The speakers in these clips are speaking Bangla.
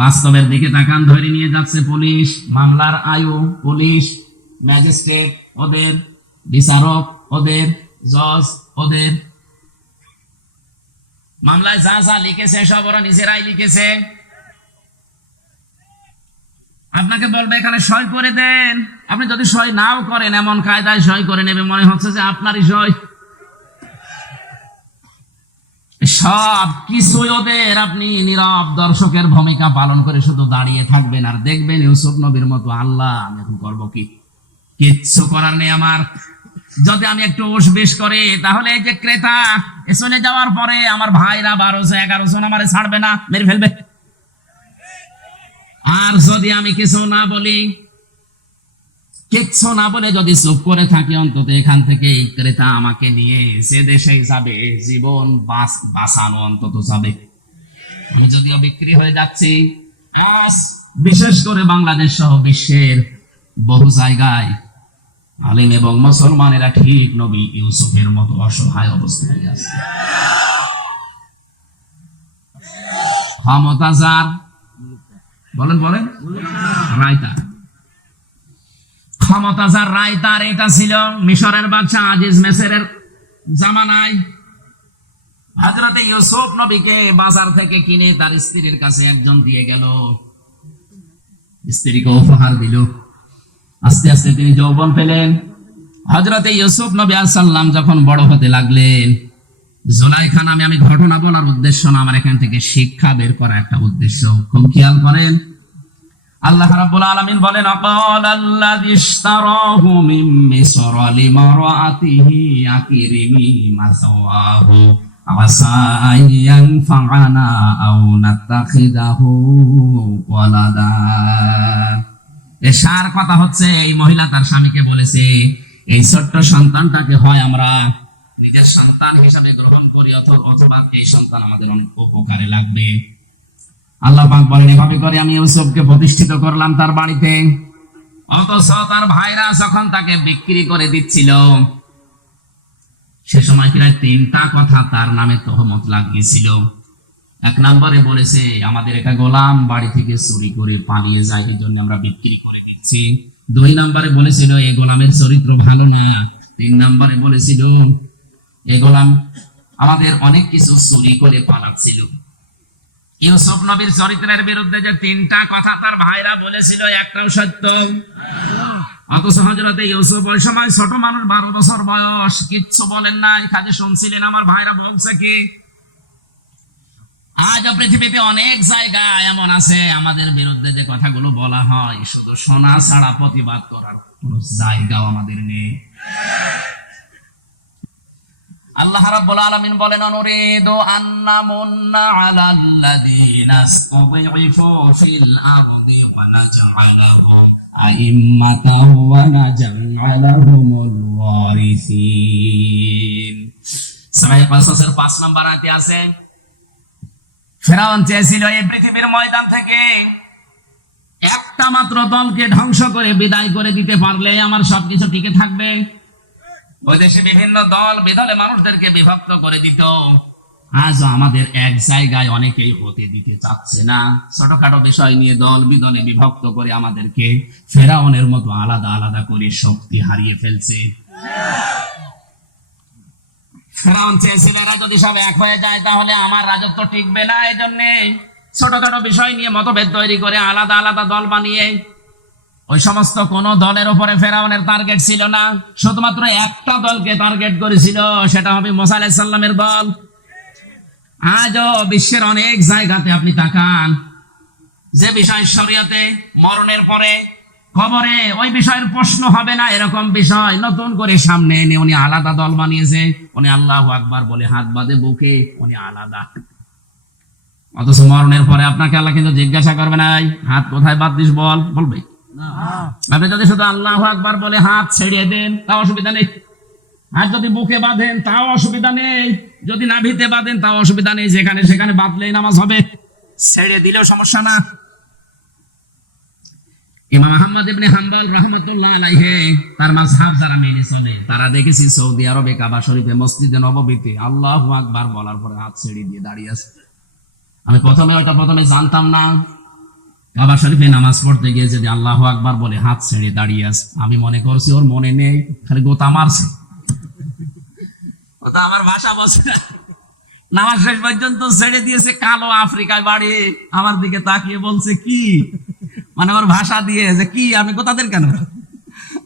বাস্তবের দিকে তাকান, ধরে নিয়ে যাচ্ছে পুলিশ, মামলার আয়ু পুলিশ, ম্যাজিস্ট্রেট ওদের, বিচারক ওদের, জজ ওদের। মামলায় যা যা লিখেছে সব ওরা নিজেরাই লিখেছে। আপনাকে বলবে এখানে সই করে দেন, আপনি যদি সই নাও করেন এমন কায়দায় সই করে নেবে মনে হচ্ছে যে আপনারই সই। সব কিছু ওদের, আপনি নীরব দর্শকের ভূমিকা পালন করে শুধু দাঁড়িয়ে থাকবেন আর দেখবেন ইউসুফ নবীর মতো আল্লাহ আমি এখন করবো কি, কিচ্ছু করার নেই আমার। যদি আমি একটু উসবিস করি তাহলে এই যে ক্রেতা চলে যাওয়ার পরে আমার ভাইরা 1200-11 জন আমারে ছাড়বে না, মেরে ফেলবে। আর যদি আমি কিছু না বলি, কিচ্ছু না বলে যদি চুপ করে থাকি, অন্তত এখান থেকে ক্রেতা আমাকে নিয়ে সে দেশে যাবে, জীবন বাঁচানো অন্তত যাবে। আমি যদিও বিক্রি হয়ে যাচ্ছি, বিশেষ করে বাংলাদেশ সহ বিশ্বের বহু জায়গায় আলেম এবং মুসলমানেরা ঠিক নবী ইউসুফের মতো অসহায় অবস্থায় আছে। ক্ষমতা যার, বলেন রায়তার, ক্ষমতা যার রায়তার। এটা ছিল মিশরের বাদশা আজিজ মেসরের জামানায়। হযরতে ইউসুফ নবীকে বাজার থেকে কিনে তার স্ত্রীর কাছে একজন দিয়ে গেল, স্ত্রীকে উপহার দিল। আস্তে আস্তে তিনি যৌবন পেলেন। হযরতে ইউসুফ নবী আলাইহিস সালাম যখন বড় হতে লাগলেন, জুলাইখা নামে, আমি ঘটনা বলার উদ্দেশ্য না, আমার এখান থেকে শিক্ষা বের করা একটা উদ্দেশ্য, খুব খেয়াল করেন। আল্লাহ রাব্বুল আলামিন বলেন, আকালাল্লাযী ইশতারাহু মিন মিসর লিমারাআতিহি আকরিমি মাসাওয়াহু আসা আইয়ানফাআনা আও নাত্তাখিযাহু ওয়ালাদা। এসার কথা হচ্ছে, এই মহিলা তার স্বামীকে বলেছে, এই ছোট্ট সন্তানটাকে হয় আমরা নিজের সন্তান হিসাবে গ্রহণ করি, অথবা এই সন্তান আমাদের অনেক উপকারে লাগবে। আল্লাহ পাক বলেন, এভাবে করে আমি ইউসুফকে প্রতিষ্ঠিত করলাম তার বাড়িতে। অথচ তার ভাইরা যখন তাকে বিক্রি করে দিচ্ছিল, সে সময় প্রায় 3টা কথা তার নামে তহমত লাগিয়েছিল। 1 নম্বরে বলেছে, আমাদের একটা গোলাম বাড়ি থেকে চুরি করে পালিয়ে যায়, এই জন্য আমরা বিক্রি করে দিচ্ছি। 2 নম্বরে বলেছিল, এই গোলামের চরিত্র ভালো না। 3 নম্বরে বলেছিল, এই গোলাম আমাদের অনেক কিছু চুরি করে পালাচ্ছিল। ইউসুফ নবীর চরিত্রের বিরুদ্ধে যে 3টা কথা তার ভাইরা বলেছিল, একটাও সত্য। অথচ হযরতে ইউসুফ ওই সময় ছোট মানুষ, 12 বছর বয়স, কিচ্ছু বলেন নাই, খালি শুনছিলেন আমার ভাইরা বলছে কি। আজও পৃথিবীতে অনেক জায়গায় এমন আছে, আমাদের বিরুদ্ধে যে কথাগুলো বলা হয়, শুধু শোনা ছাড়া প্রতিবাদ করার কোনো জায়গাও আমাদের নেই। আল্লাহ রাব্বুল আলামিন বলেন, অনুরিদু আন্নামুন্না আলাল্লাযীনা ইসতাদঈফু ফিল আরদি ওয়া নাজআলাহুম আইম্মাতাও ওয়া নাজআলাহুমুল ওয়ারিসিন। সূরা কাসাসের 5 নম্বর আয়াতে আছে, ফেরাউন চেয়েছিল এই পৃথিবীর ময়দান থেকে একটা মাত্র দলকে ধ্বংস করে বিদায় করে দিতে পারলে আমার সবকিছু টিকে থাকবে। ওই দেশে বিভিন্ন দল বেদলে মানুষদেরকে বিভক্ত করে দিত। আজ আমাদের এক জায়গায় অনেকেই হতে দিতে চাচ্ছে না। ছোটখাটো বিষয় নিয়ে দল বিদলে বিভক্ত করে আমাদেরকে ফেরাউনের মতো আলাদা আলাদা করে শক্তি হারিয়ে ফেলছে। ফেরাউন চেয়েছিল এরা যদি সব এক হয়ে যায় তাহলে আমার রাজত্ব টিকবে না, এই জন্য ছোট ছোট বিষয় নিয়ে মতভেদ তৈরি করে আলাদা আলাদা দল বানিয়ে, ওই সমস্ত কোন দলের উপরে ফেরাউনের টার্গেট ছিল না, শুধুমাত্র একটা দলকে টার্গেট করেছিল, সেটা হবে মুসা আলাইহিস সালামের দল। আজও বিশ্বের অনেক জায়গাতে আপনি তাকান, যে বিষয় শরীয়তে মরণের পরে কবরে ওই বিষয়ের প্রশ্ন হবে না, এরকম বিষয় নতুন করে সামনে এনে উনি আলাদা দল বানিয়েছে। উনি আল্লাহু আকবার বলে হাত বাঁধে বুকে, উনি আলাদা। অথচ মরণের পরে আপনাকে আল্লাহ কিন্তু জিজ্ঞাসা করবে না, হাত কোথায় বাঁধছিস বল, বলবে না। আপনি যদি শুধু আল্লাহু আকবার বলে হাত ছেড়ে দেন তাও অসুবিধা নেই, আর যদি বুকে বাঁধেন তাও অসুবিধা নেই, যদি নাভিতে বাঁধেন তাও অসুবিধা নেই, যেখানে সেখানে বাঁধলেই নামাজ হবে, ছেড়ে দিলেও সমস্যা না। ইমাম আহমদ ইবনে হাম্বল রাহমাতুল্লাহ আলাইহি তার মাযহাব যারা মেনে চলে তারা দেখেছি সৌদি আরবে কাবা শরীফে মসজিদে নববীতে আল্লাহু আকবার বলার পরে হাত ছেড়ে দিয়ে দাঁড়িয়ে আছে। আমি প্রথমে জানতাম না, কাবা শরীফে নামাজ পড়তে গিয়ে যদি আল্লাহু আকবার বলে হাত ছেড়ে দাঁড়িয়ে আছে, আমি মনে করছি ওর মনে নেই, খালি গোতা মারছে। ও তো আমার ভাষা বলছে না। নামাজ শেষ পর্যন্ত ছেড়ে দিয়েছে, কালো আফ্রিকায় বাড়ি, আমার দিকে তাকিয়ে বলছে কি, মানে ওর ভাষা দিয়ে যে কি, আমি কোথাদের কেন?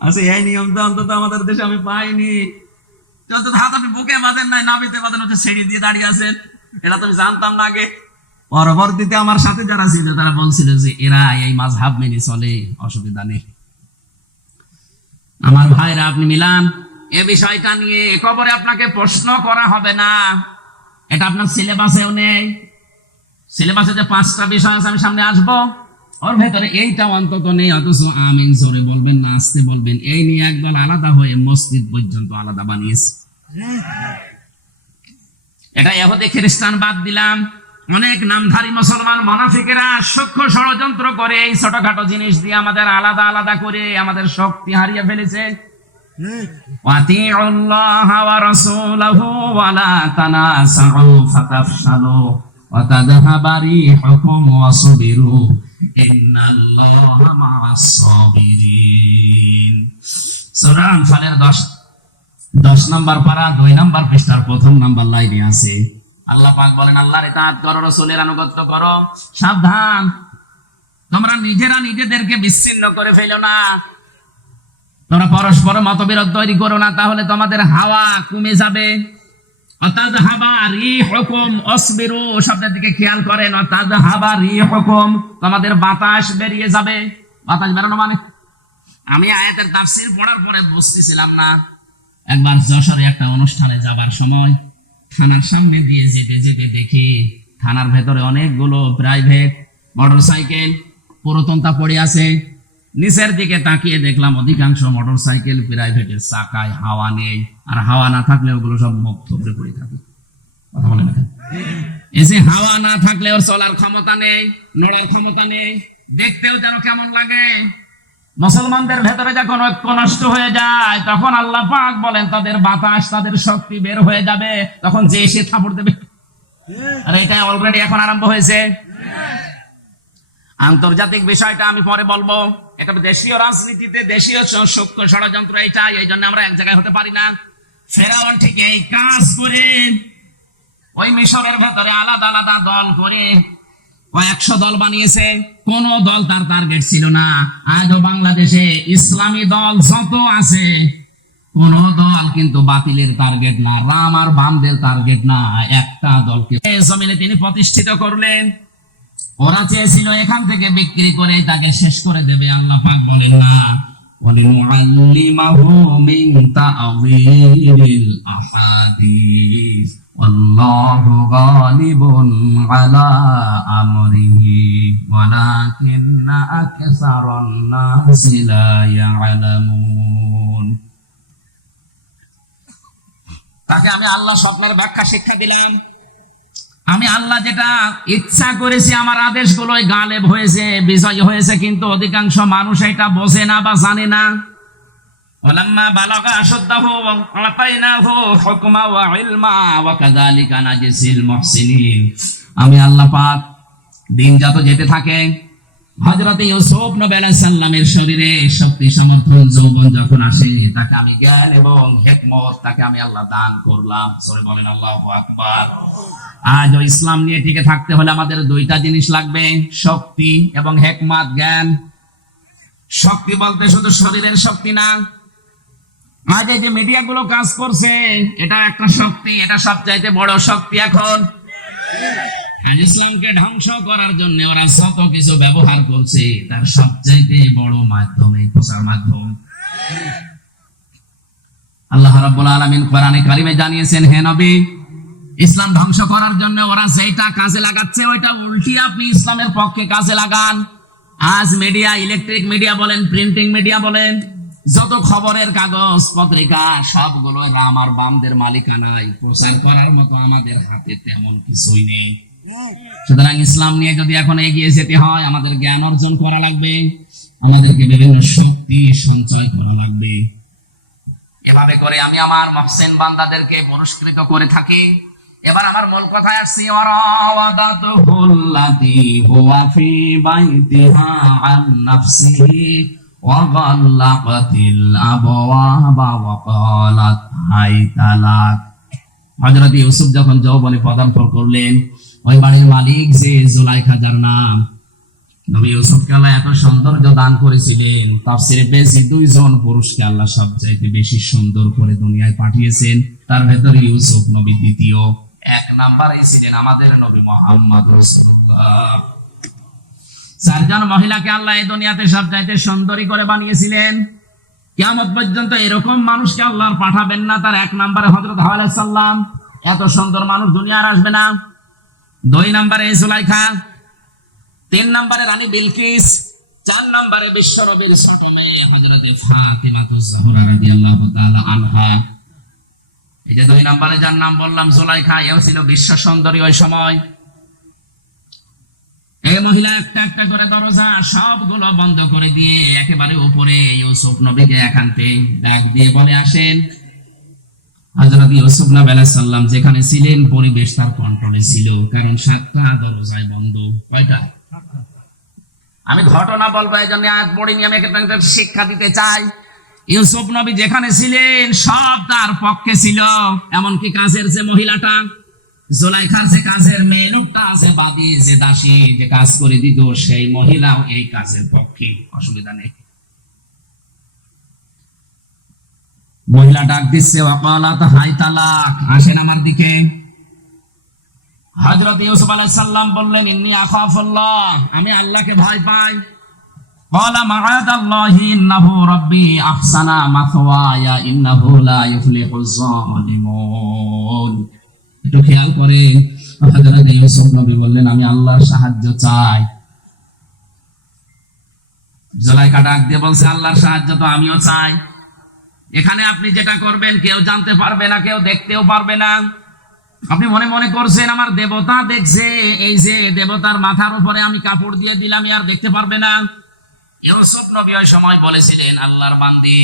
আচ্ছা, এই নিয়ম তো অন্তত আমাদের দেশে আমি পাইনি। হাত আপনি বুকে বাঁধেন নাই, নাবিতে বাঁধেন, হচ্ছে ছেড়ে দিয়ে দাঁড়িয়ে আছেন, এটা তো আমি জানতাম না আগে। পরবর্তীতে আমার সাথে যারা ছিল তারা বলছিল যে এরা এই মাযহাব মেনে চলে, অসুবিধা নেই। আমার ভাইরা, আপনি মিলান এ বিষয়টা নিয়ে কবরে আপনাকে প্রশ্ন করা হবে না, এটা আপনার সিলেবাসেও নেই। সিলেবাসে যে 5টা বিষয় আছে, আমি সামনে আসবো, ওর ভেতরে এইটা অন্তত নেই। অথচ আমিন জোরে বলবেন না আস্তে বলবেন, এই নিয়ে একদল আলাদা হয়ে মসজিদ পর্যন্ত আলাদা বানিয়েছে। এটা ইহুদি খ্রিস্টান বাদ দিলাম, অনেক নামধারী মুসলমান মুনাফিকেরা সূক্ষ্ম ষড়যন্ত্র করে এই ছোটখাটো জিনিস দিয়ে আমাদের আলাদা আলাদা করে আমাদের শক্তি হারিয়ে ফেলেছে। ওয়াতিউল্লাহ ওয়া রাসূলাহু ওয়া লা তানাসাউ ফাতাফশালু ওয়া তাযহাবা রিহুকুম ওয়াসবিরু ইন্নাল্লাহা মা'আস সাবিরিন। সূরা আনফালের 10 নম্বর পারা 2 নম্বর পৃষ্ঠার 1ম নম্বর লাইনে আছে, আল্লাহ পাক বলেন, আল্লাহর ইতাআত করো, রাসূলের আনুগত্য করো, সাবধান তোমরা নিজেরা নিজেদেরকে বিচ্ছিন্ন করে ফেলো না, তোমরা পরস্পর মতবিরোধ তৈরি করো না, তাহলে তোমাদের হাওয়া কমে যাবে। অতাযহাবা রিহুকুম ওয়াসবিরু, শব্দের দিকে খেয়াল করেন, অতাযহাবা রিহুকুম, তোমাদের বাতাস বেরিয়ে যাবে। বাতাস বেরানো মানে, আমি আয়াতের তাফসীর পড়ার পরে বুঝতেছিলাম না। একবার যশোরে একটা অনুষ্ঠানে যাবার সময় থানার সামনে দিয়ে যেতে যেতে দেখি থানার ভেতরে অনেকগুলো প্রাইভেট মোটরসাইকেল পুরাতনটা পড়ে আছে। নিচের দিকে তাকিয়ে দেখলাম অধিকাংশ মোটরসাইকেল প্রাইভেটের চাকায় হাওয়া নেই, আর হাওয়া না থাকলে ওগুলো সব মুখ থুবড়ে পড়ে থাকে। কথা বলে না, এই যে হাওয়া না থাকলে ওর চলার ক্ষমতা নেই, নড়ার ক্ষমতা নেই, দেখতেও যেন কেমন লাগে। মুসলমানদের ভেতরে যখন ঐক্য নষ্ট হয়ে যায়, তখন আল্লাহ পাক বলেন তাদের বাতাস, তাদের শক্তি বের হয়ে যাবে, তখন যে এসে থাপড় দেবে। আর এটা অলরেডি এখন আরম্ভ হয়েছে। আন্তর্জাতিক বিষয়টা আমি পরে বলবো, এটা দেশীয় রাজনীতিতে দেশীয় সূক্ষ্ম ষড়যন্ত্র এইটাই, এই জন্য আমরা এক জায়গায় হতে পারি না। ফেরাউন ঠিক এই কাজ করে ওই মিশরের ভেতরে আলাদা আলাদা দল করে 100 দল বানিয়েছে, কোন দল তার টার্গেট ছিল না। আজও বাংলাদেশে ইসলামী দল যত আছে, কোন দল কিন্তু বাতিলের টার্গেট না, রাম আর বামদের টার্গেট না, একটা দলকে জমিনে তিনি প্রতিষ্ঠিত করলেন। ওরা চেয়েছিল এখান থেকে বিক্রি করে তাকে শেষ করে দেবে, আল্লাহ পাক বলেন না, ওয়ালিনুআল্লিমাহু মিন তা'যীরিল আহাদিস আল্লাহু গালিবুন আলা আমরিহি ওয়ালাকিন্না আকসারান নাসি লা ইয়ালামুন। তাকে আমি আল্লাহ স্বপ্নের ব্যাখ্যা শিক্ষা দিলাম, আমি আল্লাহ যেটা ইচ্ছা করেছি আমার আদেশগুলোই গালেব হয়েছে, বিজয় হয়েছে, কিন্তু অধিকাংশ মানুষ এটা বোঝে না বা জানে না। ওয়ালাম্মা বালাগা আশাদ্দাহু আতাইনাহু হুকমা ওয়া ইলমা ওয়া কাযালিকা নাজিসিল মুহসিনিন। আমি আল্লাহ পাক দিন যত যেতে থাকে, হযরত ইউসুফ নবী আলাইহিস সালামের শরীরে শক্তি সমর্থন যৌবন যখন আসে, তাকে আমি জ্ঞান এবং হিকমত তাকে আমি আল্লাহ দান করলাম। সবাই বলেন আল্লাহু আকবার। আজ ওই ইসলাম নিয়ে টিকে থাকতে হলে আমাদের 2টা জিনিস লাগবে, শক্তি এবং হিকমত, জ্ঞান। শক্তি বলতে শুধু শরীরের শক্তি না, আজ এই যে মিডিয়া গুলো কাজ করছে, এটা একটা শক্তি, এটা সবচাইতে বড় শক্তি। এখন ইসলামকে ধ্বংস করার জন্য ওরা যত কিছু ব্যবহার করছে, তার সবচাইতে বড় মাধ্যম এই প্রচার মাধ্যম। আল্লাহ রাব্বুল আলামিন কোরআনে কারিমে জানিয়েছেন, হে নবী, ইসলাম ধ্বংস করার জন্য ওরা যেটা কাজে লাগাচ্ছে, ওইটা উল্টি আপনি ইসলামের পক্ষে কাজে লাগান। আজ মিডিয়া, ইলেকট্রিক মিডিয়া বলেন, প্রিন্টিং মিডিয়া বলেন, যত খবরের কাগজ পত্রিকা, সবগুলো রাম আর বামদের মালিকানায়। প্রচার করার মতো আমাদের হাতে তেমন কিছুই নেই। সুতরাং ইসলাম নিয়ে যদি এখন এগিয়ে যেতে হয়, আমাদের জ্ঞান অর্জন করা লাগবে, আমাদেরকে বিভিন্ন শক্তি সঞ্চয় করা লাগবে। এভাবে করে আমি আমার মুহসিন বান্দাদেরকে পুরস্কৃত করে থাকি। এবার আমার মূল কথায় আসছি, ওয়ারাওয়াদাতুহুল্লাতী হুয়া ফী বাইতিহা আন নাফসিহি ওয়া গাল্লাকাতিল আবওয়াবা ওয়া ক্বালাত হাইতা লাক। হযরত ইউসুফ যখন যৌবনে পদার্পণ করলেন, ওই বাড়ির মালিক যে জুলাইখা, যার নাম, নবী ইউসুফকে আল্লাহ এত সৌন্দর্য দান করেছিলেন, তাফসীরে পেয়েছি দুইজন পুরুষকে আল্লাহ সবচাইতে বেশি সুন্দর করে দুনিয়ায় পাঠিয়েছেন। তার ভেতরে ইউসুফ নবী দ্বিতীয়, এক নাম্বারে ছিলেন আমাদের নবী মুহাম্মদ রাসূলুল্লাহ। চারজন মহিলাকে আল্লাহ এই দুনিয়াতে সবচাইতে সুন্দরী করে বানিয়েছিলেন। কিয়ামত পর্যন্ত এরকম মানুষকে আল্লাহ পাঠাবেন না। তার এক নাম্বারে হযরত হাওয়া আলাইহিস সালাম, এত সুন্দর মানুষ দুনিয়ার আসবে না। দুই নাম্বারে জুলাইখা, তিন নম্বরে রানী বিলকিস, চার নম্বরে বিশ্বনবীর ছোট মেয়ে হযরত ফাতিমাতুজ জাহরা রাদিয়াল্লাহু তাআলা আনহা। এই যে দুই নম্বরে যার নাম বললাম জুলাইখা, এও ছিল বিশ্ব সুন্দরী ওই সময়। এই মহিলা একটা একটা করে দরজা সবগুলো বন্ধ করে দিয়ে একেবারে উপরে ইউসুফ নবীকে একান্তে ডাক দিয়ে বলে, আসেন। হযরত ইউসুফ নবী আলাইহিস সালাম যেখানে ছিলেন পরিবেশ তার কন্ট্রোলে ছিল, কারণ 7টা দরজায় বন্ধ। কয়টা? আমি ঘটনা বলবো, এই জন্য আয়াত পড়িনি, আমি একটা শিক্ষা দিতে চাই। ইউসুফ নবী যেখানে ছিলেন সব তার পক্ষে ছিল, এমনকি কাজের যে মহিলাটা, জুলাইখার যে কাজের মেয়ে লোকটা আছে, বাদী যে দাসী যে কাজ করে দিত, সেই মহিলাও এই কাজের পক্ষে, অসুবিধা নেই। মহিলা ডাক দিচ্ছে, ওয়াকালাত হাইতা লাক, আসেন আমার দিকে। হযরত ইউসুফ আলাইহিস সালাম বললেন, ইন্নী আখাফুল্লাহ, আমি আল্লাহকে ভয় পাই। ক্বালা মাআদাল্লাহি ইন্নাহু রাব্বি আহসানা মাসওয়ায়া ইন্নাহু লা ইফলিহুজ জালিমুন। একটু খেয়াল করেন, হযরত ইউসুফ নবী বললেন, আমি আল্লাহর সাহায্য চাই। জুলাইখা ডাক দিয়ে বলছে, আল্লাহর সাহায্য তো আমিও চাই। এখানে আপনি যেটা করবেন কেউ জানতে পারবে না, কেউ দেখতেও পারবে না। আপনি মনে মনে করছেন আমার দেবতা দেখছে, এই যে দেবতার মাথার উপরে আমি কাপড় দিয়ে দিলাম, আর দেখতে পারবে না। ইউসুফ নবী ওই সময় বলেছিলেন, আল্লাহর বান্দী,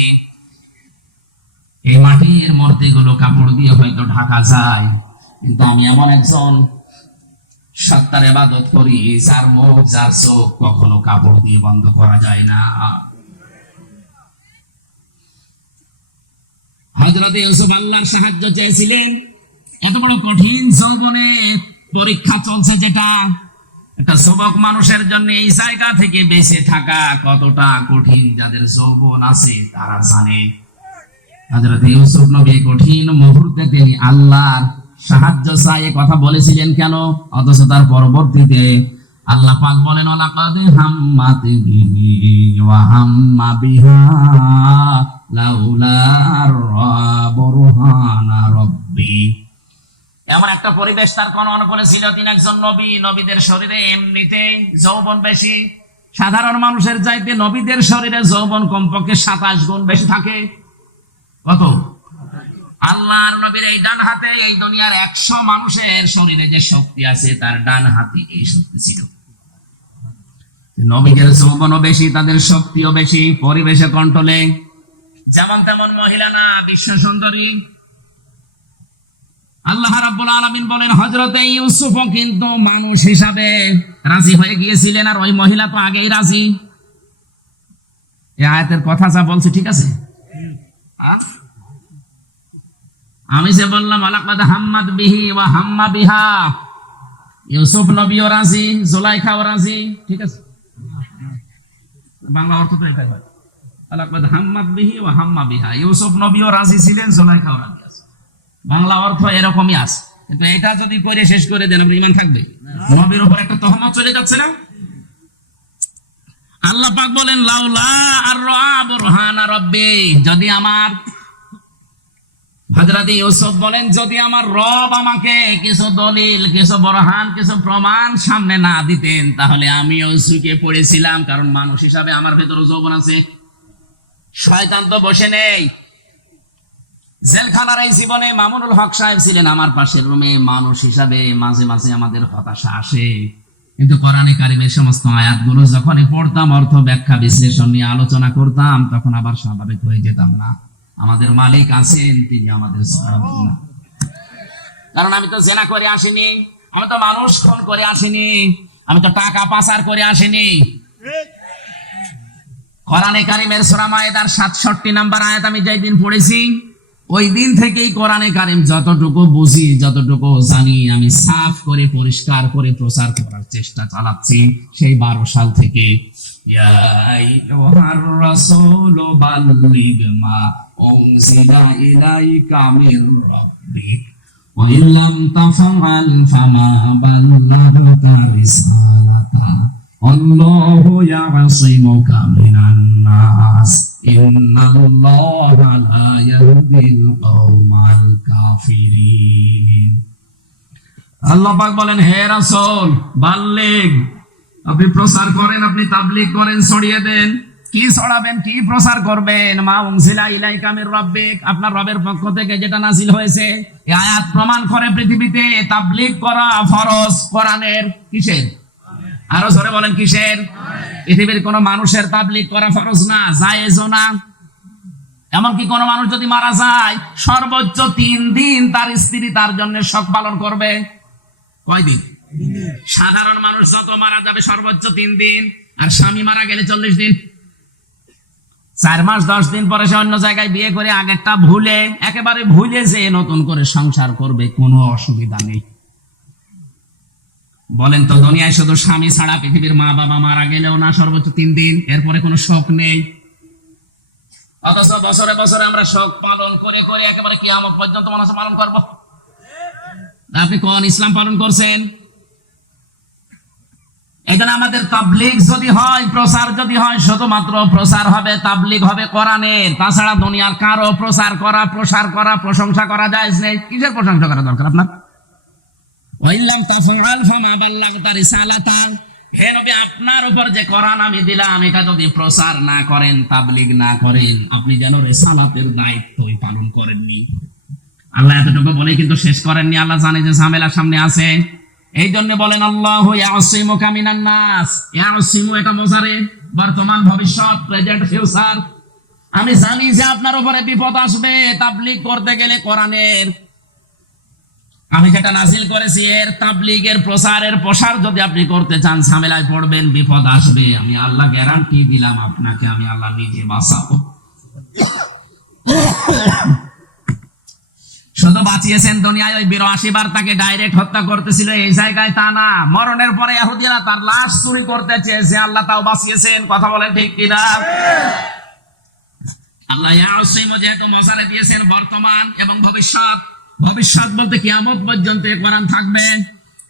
এই মাটির মূর্তিগুলো কাপড় দিয়ে হয়তো ঢাকা যায়, কিন্তু আমি এমন একজন সত্তার ইবাদত করি, যার মুখ যার চোখ কখনো কাপড় দিয়ে বন্ধ করা যায় না। হযরত ইউসুফ আল্লাহর সাহায্য চেয়েছিলেন। এত বড় কঠিন যৌবনে পরীক্ষা চলছে, যেটা একটা যুবক মানুষের জন্য এই জায়গা থেকে বেঁচে থাকা কতটা কঠিন, যাদের যৌবন আছে তারা জানে। হযরত ইউসুফ নবী কঠিন মুহূর্তে তিনি আল্লাহর সাহায্য চাই কথা বলেছিলেন কেন? অথচ তার পরবর্তীতে আল্লাহ পাক বলেন, লাকাদ হাম্মাত বিহি ওয়া হাম্মা বিহা লাউলা বুরহানা রাব্বি। এমন একটা পরিবেশ তার কোন অনুকূলে ছিল। তিনি একজন নবী, নবীদের শরীরে এমনিতে যৌবন বেশি, সাধারণ মানুষের চাইতে নবীদের শরীরে যৌবন কমপক্ষে 27 গুণ বেশি থাকে। কত? আল্লাহর নবীর এই ডান হাতে এই দুনিয়ার 100 মানুষের শরীরে যে শক্তি আছে, তার ডান হাতে এই শক্তি ছিল। নবীদের যৌবনও বেশি, তাদের শক্তিও বেশি, পরিবেশে কন্ট্রোলে। যেমন তেমন মহিলা না, বিশ্ব সুন্দরী। আল্লাহ রাব্বুল আলামিন বলেন, হযরত ইউসুফও কিন্তু মানুষ হিসাবে রাজি হয়ে গিয়েছিলেন, আর ওই মহিলা তো আগেই রাজি। এই আয়াতের কথা যা বলছে ঠিক আছে? আমি যে বললাম লাকাদ হাম্মাত বিহি ওয়া হাম্মা বিহা, ইউসুফ নবীও রাজি, জুলাইখাও রাজি, ঠিক আছে? বাংলা অর্থ তো এটাই হয়, লাকাদ হাম্মাত বিহি ওয়া হাম্মা বিহা। ইউসুফ নবীও রাজি ছিলেন, জুলাইখাও রাজি আছে। বাংলা অর্থ এরকমই আছে, কিন্তু এটা যদি করে শেষ করে দেন আপনার ঈমান থাকবে? নবীর উপর একটা তহমত চলে যাচ্ছে না? আল্লাহ পাক বলেন, লাউলা আর-রা বুরহানা রাব্বি, যদি আমার, হযরত ইউসুফ বলেন, যদি আমার রব আমাকে কিছু দলিল, কিছু বরহান, কিছু প্রমাণ সামনে না দিতেন, তাহলে আমিও ঝুঁকে পড়েছিলাম। কারণ মানুষ হিসাবে আমার ভেতরে যৌবন আছে, শয়তান তো বসে নেই। জেলখানার এই জীবনে মামুনুল হক সাহেব ছিলেন আমার পাশের রুমে। মানুষ হিসাবে মাঝে মাঝে আমাদের হতাশা আসে, কিন্তু কোরআনে কারিমের সমস্ত আয়াতগুলো যখনই পড়তাম, অর্থ ব্যাখ্যা বিশ্লেষণ নিয়ে আলোচনা করতাম, তখন আবার স্বাভাবিক হয়ে যেতাম না। আমাদের মালিক আছেন, তিনি আমাদের ছাড়বেন না। কারণ আমি তো জেনা করে আসিনি, আমি তো মানুষ খুন করে আসিনি, আমি তো টাকা পাচার করে আসিনি। কোরআনে কারিমের সূরা মায়েদার 67 নম্বর আয়াত আমি যেই দিন পড়েছি, ওই দিন থেকেই কোরআনে কারিম যতটুকু বুঝি, যতটুকু জানি, আমি সাফ করে পরিষ্কার করে প্রচার করার চেষ্টা চালাচ্ছি সেই 12 সাল থেকে। ইয়া আইয়ুহার রাসূলু বাল্লিগ মা উনজিলা ইলাইকা মির রাব্বিক ওয়া ইল্লাম তাফআল ফামা বাল্লাগতা রিসালাতা আল্লাহু ইয়াসিমুকা মিনান নাস ইন্নাল্লাহা লা ইয়াহদিল কওমাল কাফিরিন। আল্লাহ পাক বলেন, হে রাসূল বাল্লিগ, আপনি প্রচার করেন, আপনি তাবলীগ করেন, ছড়িয়ে দেন। কি ছড়াবেন, কি প্রচার করবেন? মা উনজিলা ইলাইকা মির রাব্বিক, আপনার রবের পক্ষ থেকে যেটা নাযিল হয়েছে। এই আয়াত প্রমাণ করে পৃথিবীতে তাবলীগ করা ফরজ কোরআনের। কিসের? আরো জোরে বলেন, কিসের? পৃথিবীর কোন মানুষের তাবলীগ করা ফরজ না, জায়েজও না। এমনকি কোন মানুষ যদি মারা যায়, সর্বোচ্চ 3 দিন তার স্ত্রী তার জন্য শোক পালন করবে। কয়দিন? সাধারণ মানুষ যত মারা যাবে সর্বোচ্চ 3 দিন, আর স্বামী মারা গেলে 40 দিন। 4 মাস 10 দিন পরে সে অন্য জায়গায় বিয়ে করে আগেরটা ভুলে, একেবারে ভুলে যে নতুন করে সংসার করবে, কোনো অসুবিধা নেই। বলেন তো, দুনিয়ায় শুধু স্বামী ছাড়া পৃথিবীর মা বাবা মারা গেলেও না সর্বোচ্চ 3 দিন, এরপরে কোনো শোক নেই। অথচ বছরে বছরে আমরা শোক পালন করে করে একেবারে কিয়ামত পর্যন্ত মানুষ পালন করবো। আপনি কোন ইসলাম পালন করছেন? এজন্য আমাদের তাবলীগ যদি হয়, প্রচার যদি হয়, শুধুমাত্র প্রচার হবে, তাবলীগ হবে কোরআনের। তাছাড়া দুনিয়ার কারো প্রচার করা, প্রসার করা, প্রশংসা করা যায় নেই। কিসের প্রশংসা করা দরকার আপনার? ওয়াইল্লাম তাফআল ফামা বাল্লাগতা রিসালাতা, হে নবী, আপনার উপর যে কোরআন আমি দিলাম, এটা যদি প্রচার না করেন, তাবলীগ না করেন, আপনি যেন রিসালাতের দায়িত্বই পালন করেননি। আল্লাহ এতটুকু বলে কিন্তু শেষ করেননি। আল্লাহ জানে যে ঝামেলা সামনে আছে, এই জন্য বলেন আল্লাহু ইয়াসিমুকা মিনান নাস। ইয়াসিমু এটা মুজারে, বর্তমান, ভবিষ্যৎ, প্রেজেন্ট, ফিউচার। আমি জানি যে আপনার উপরে বিপদ আসবে তাবলীগ করতে গেলে কোরআনের। আমি যেটা নাযিল করেছি এর তাবলীগের, প্রচারের, প্রসার যদি আপনি করতে চান, ঝামেলায় পড়বেন, বিপদ আসবে। আমি আল্লাহ গ্যারান্টি দিলাম আপনাকে, আমি আল্লাহ নিজে বাঁচাবো। শুধু বাঁচিয়েছেন দুনিয়ায়, ওই 82 বার তাকে ডাইরেক্ট হত্যা করতেছিল, এই জায়গায় তা না। মরণের পরে ইহুদিরা তার লাশ চুরি করতে চেয়েছে, আল্লাহ তাও বাঁচিয়েছেন। কথা বলেন ঠিক কিনা? আল্লাহ ইয়াসিমু যেহেতু মজারে দিয়েছেন বর্তমান এবং ভবিষ্যৎ। ভবিষ্যৎ বলতে কিয়ামত পর্যন্ত কোরআন থাকবে।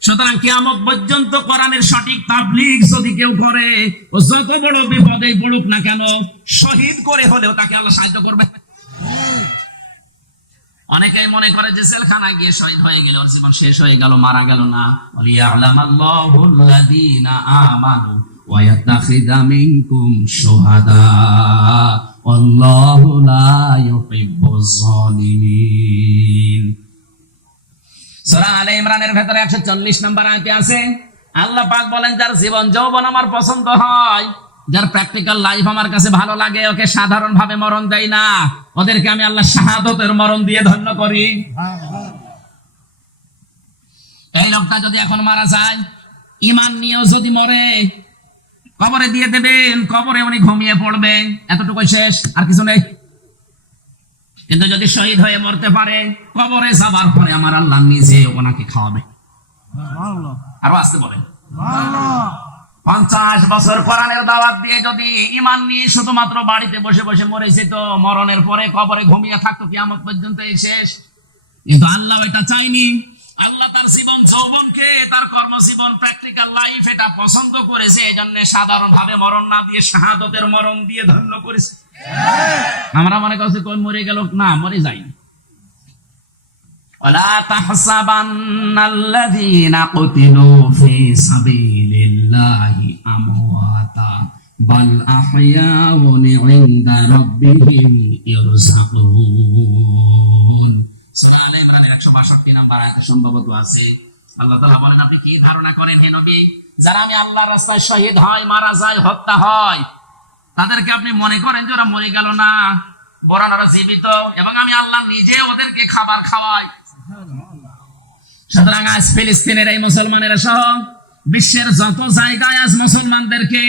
সুতরাং কিয়ামত পর্যন্ত কোরআনের সঠিক তাবলীগ যদি কেউ করে, ও যত বড় বিপদে পড়ুক না কেন, শহীদ করে হলেও তাকে আল্লাহ সাহায্য করবে। অনেকেই মনে করে যে জেলখানা গিয়ে শহীদ হয়ে গেল, ওর জীবন শেষ হয়ে গেল, মারা গেল না। ওয়ালিয়ালামাল্লাহুল্লাযীনা আমানু ওয়া ইয়াত্তাখিযা মিনকুম শুহাদা ওয়াল্লাহু লা ইউহিব্বুজ জালিমিন। সূরা আলে ইমরানের ভেতরে 140 নম্বর আয়াতে আছে, আল্লাহ পাক বলেন, যার জীবন যৌবন আমার পছন্দ হয়, যার প্র্যাকটিক্যাল লাইফ আমার কাছে ভালো লাগে, ওকে সাধারণ ভাবে মরণ দেয় না, ওদেরকে আমি আল্লাহ শাহাদাতের মরণ দিয়ে ধন্য করি। এই লোকটা যদি এখন মারা যায়, ঈমান নিয়েও যদি মরে, কবরে দিয়ে দেবেন, কবরে উনি ঘুমিয়ে পড়বে, এতটুকুই শেষ, আর কিছু নেই। কিন্তু যদি শহীদ হয়ে মরতে পারে, কবরে যাবার পরে আমার আল্লাহ নিজে ওনাকে খাওয়াবে। আরো আসতে বলেন, 50 বছর কোরআনের দাওয়াত দিয়ে যদি ঈমান নিয়ে শুধুমাত্র বাড়িতে বসে বসে মরেছে, তো মরণের পরে কবরে ঘুমিয়ে থাকতো কিয়ামত পর্যন্ত, এই শেষ। কিন্তু আল্লাহ এটা চাইনি। আল্লাহ তার জীবন যৌবনকে, তার কর্মজীবন, প্র্যাকটিক্যাল লাইফ এটা পছন্দ করেছে, এই জন্য সাধারণ ভাবে মরণ না দিয়ে শাহাদাতের মরণ দিয়ে ধন্য করেছে। আমরা মনে করছি কোন মরে গেল, না, মরে যায়নি। ওয়ালা তাহসাবান্নাল্লাযীনা কুতিলু ফী সাবিলিল্লাহি আমওয়াতা বাল আহইয়াউন ইনদা রাব্বিহিম ইরযাকুন। সূরা আলে ইমরানের 162 নম্বর আয়াত সম্ভবত আছে। আল্লাহ তাআলা বলেন, আপনি কি ধারণা করেন হে নবী, যারা আমি আল্লাহর রাস্তায় শহীদ হয়, মারা যায়, হত্যা হয়, তাদেরকে আপনি মনে করেন যে ওরা মরে গেল না, বরং ওরা জীবিত, এবং আমি আল্লাহ নিজে ওদেরকে খাবার খাওয়াই। সুতরাং আজ ফিলিস্তিনের এই মুসলমানেরা সহ বিশ্বের যত জায়গায় আজ মুসলমানদেরকে